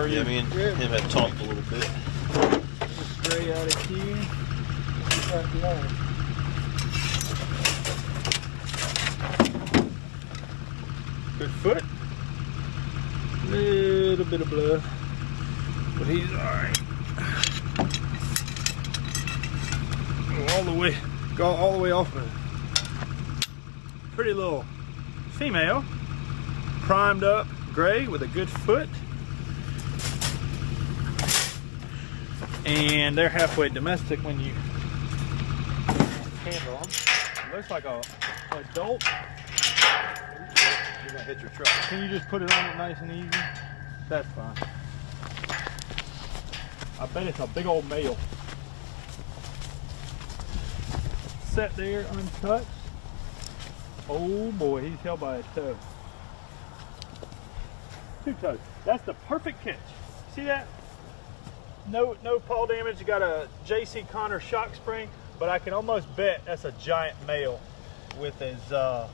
are you? Yeah, me and him have talked a little bit. Just stray out of here. Good foot. Little bit of blood, but he's all right. Go all the way off of it. Pretty little female, primed up gray with a good foot, and they're halfway domestic when you handle them. Looks like a adult. You're gonna hit your truck. Can you just put it on it nice and easy? That's fine. I bet it's a big old male. Set there untouched. Oh boy, he's held by a toe. 2 toes. That's the perfect catch. See that? No paw damage. You got a J.C. Connor shock spring, but I can almost bet that's a giant male with his the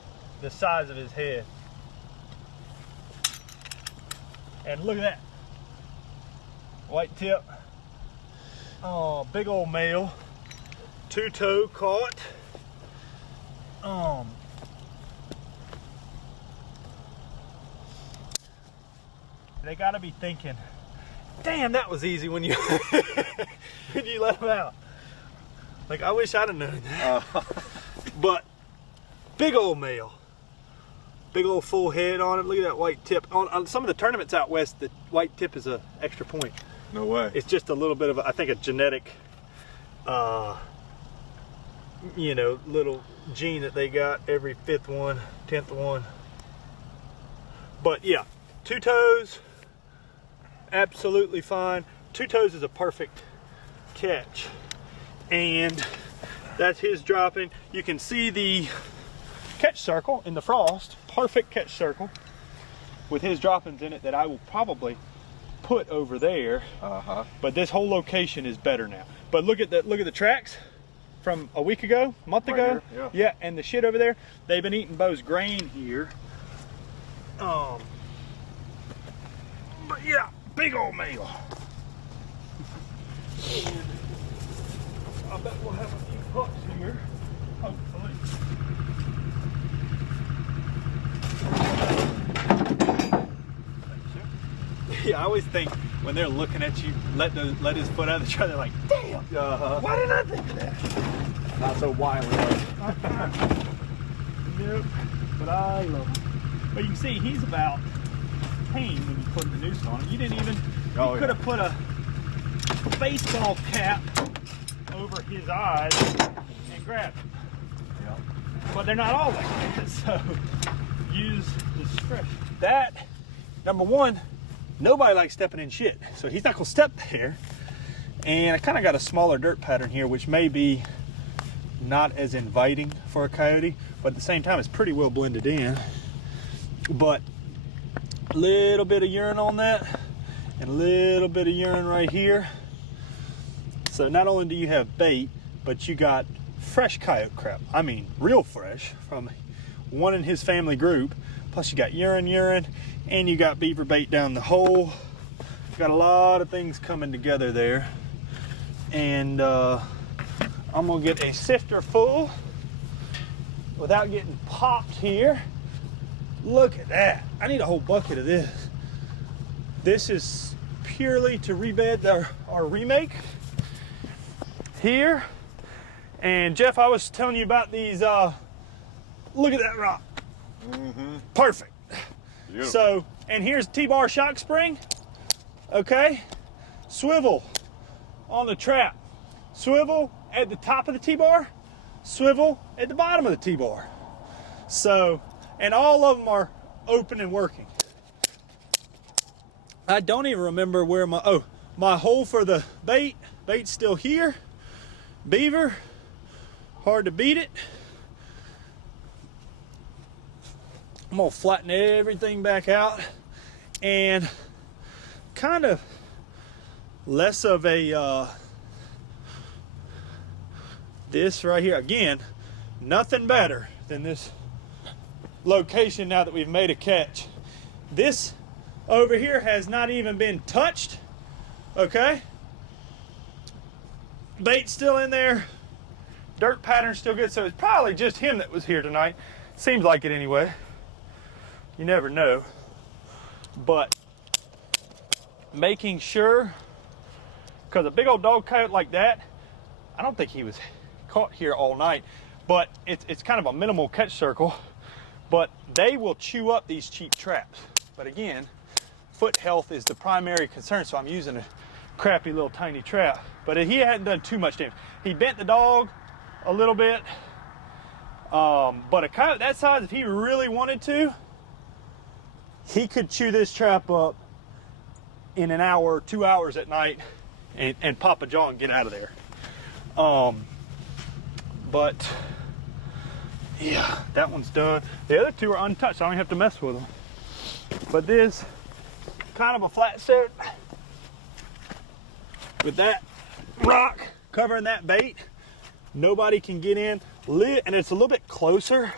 size of his head. And look at that. White tip. Oh, big old male. 2-toe caught. They gotta be thinking, damn, that was easy when you when you let them out. Like, I wish I'd have known that. But big old male. Big old full head on it. Look at that white tip. On some of the tournaments out west, the white tip is a extra point. No way. It's just a little bit of, I think, a genetic, you know, little gene that they got every 5th one, 10th one. But yeah, 2 toes, absolutely fine. 2 toes is a perfect catch. And that's his dropping. You can see the catch circle in the frost. Perfect catch circle with his droppings in it that I will probably put over there. But this whole location is better now. But look at the tracks from a week ago, a month ago. Here, yeah, and the shit over there. They've been eating Bo's grain here. But yeah, big old male. And I bet we'll have a few pups here, hopefully. Yeah, I always think when they're looking at you, let his foot out of the trailer, they're like, damn, why didn't I think of that? Not so wily. Nope, but I love him. But you can see he's about pain when you put the noose on him. You didn't even, you could have put a baseball cap over his eyes and grabbed him. Yeah. But they're not all like that, so use discretion. That, number one, nobody likes stepping in shit, so he's not gonna step there. And I kind of got a smaller dirt pattern here, which may be not as inviting for a coyote, but at the same time, it's pretty well blended in. But a little bit of urine on that, and a little bit of urine right here. So not only do you have bait, but you got fresh coyote crap. I mean, real fresh from one in his family group. Plus you got urine, and you got beaver bait down the hole. You got a lot of things coming together there. And I'm gonna get a sifter full without getting popped here. Look at that. I need a whole bucket of this. This is purely to rebed our remake here. And Jeff, I was telling you about these, look at that rock. Perfect. Beautiful. So, and here's T-bar shock spring. Okay, swivel on the trap, swivel at the top of the T-bar, swivel at the bottom of the T-bar. So, and all of them are open and working. I don't even remember where my hole for the bait's still here. Beaver, hard to beat it. I'm gonna flatten everything back out, and kind of less of a this right here. Again, nothing better than this location now that we've made a catch. This over here has not even been touched. Okay. Bait's still in there. Dirt pattern's still good. So it's probably just him that was here tonight. Seems like it anyway. You never know. But making sure, because a big old dog coyote like that, I don't think he was caught here all night, but it's kind of a minimal catch circle, but they will chew up these cheap traps. But again, foot health is the primary concern, so I'm using a crappy little tiny trap. But he hadn't done too much damage. He bent the dog a little bit, but a coyote that size, if he really wanted to, he could chew this trap up in an hour, 2 hours at night and pop a jaw and get out of there. But yeah, that one's done. The other two are untouched, so I don't have to mess with them. But this, kind of a flat set with that rock covering that bait. Nobody can get in, and it's a little bit closer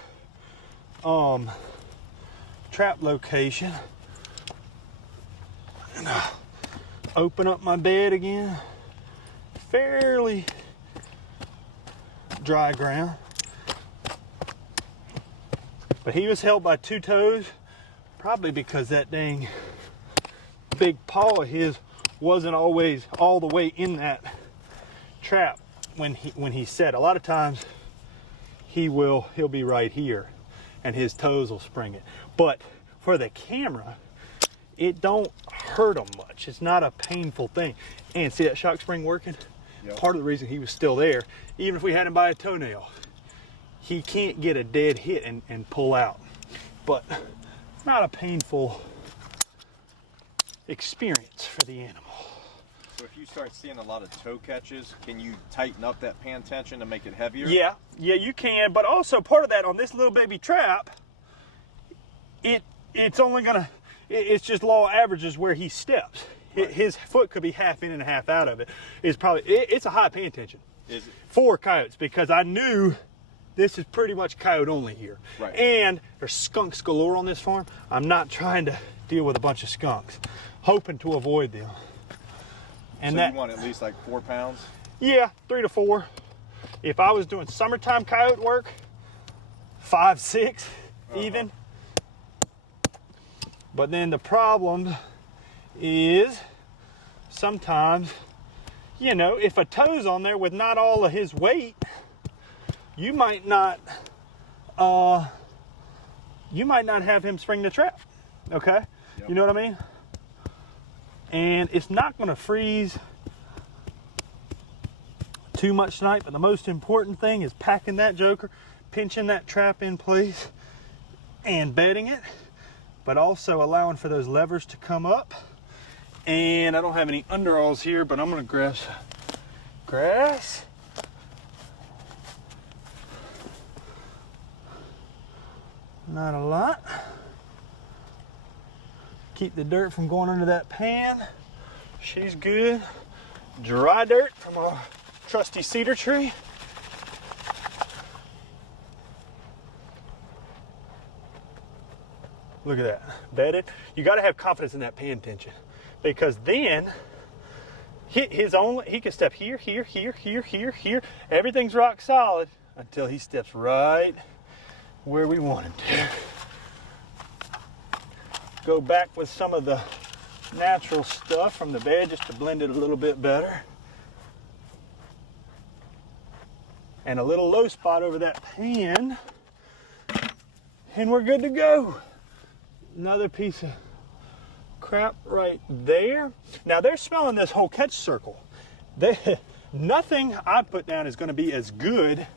trap location. And I'll open up my bed again. Fairly dry ground. But he was held by 2 toes, probably because that dang big paw of his wasn't always all the way in that trap when he set. A lot of times he'll be right here and his toes will spring it. But for the camera, it don't hurt him much. It's not a painful thing. And see that shock spring working? Yep. Part of the reason he was still there, even if we had him by a toenail, he can't get a dead hit and pull out. But it's not a painful experience for the animal. So if you start seeing a lot of toe catches, can you tighten up that pan tension to make it heavier? Yeah, you can. But also part of that on this little baby trap, it's only gonna, it's just law of averages where he steps. Right. His foot could be half in and half out of it. It's a high pan tension. Is it? For coyotes, because I knew this is pretty much coyote only here. Right. And there's skunks galore on this farm. I'm not trying to deal with a bunch of skunks, hoping to avoid them. And so you want at least like 4 pounds? Yeah, 3 to 4. If I was doing summertime coyote work, 5, 6 even. But then the problem is sometimes, you know, if a toe's on there with not all of his weight, you might not have him spring the trap. Okay? Yep. You know what I mean? And it's not going to freeze too much tonight, but the most important thing is packing that joker, pinching that trap in place, and bedding it, but also allowing for those levers to come up. And I don't have any underalls here, but I'm going to grab some grass. Not a lot. Keep the dirt from going under that pan. She's good. Dry dirt from our trusty cedar tree. Look at that, bedded. You got to have confidence in that pan tension, because then he can step here, here, here, here, here, here. Everything's rock solid until he steps right where we want him to. Go back with some of the natural stuff from the bed just to blend it a little bit better. And a little low spot over that pan, and we're good to go. Another piece of crap right there. Now they're smelling this whole catch circle. Nothing I put down is going to be as good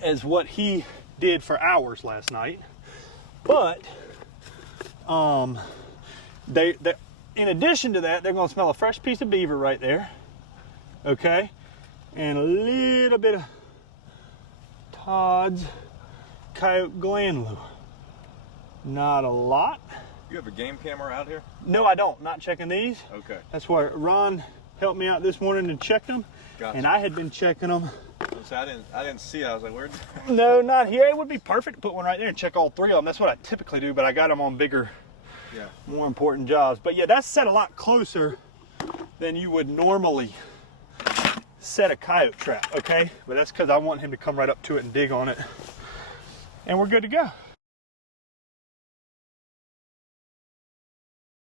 as what he did for hours last night. But they in addition to that, they're going to smell a fresh piece of beaver right there. Okay? And a little bit of Todd's coyote gland lure. Not a lot. You have a game camera out here? No, I don't. Not checking these. Okay. That's where Ron helped me out this morning and checked them. Gotcha. And I had been checking them. So I didn't see it. I was like, where? No, not here. It would be perfect to put one right there and check all three of them. That's what I typically do, but I got them on bigger, more important jobs. But yeah, that's set a lot closer than you would normally set a coyote trap, okay? But that's because I want him to come right up to it and dig on it. And we're good to go.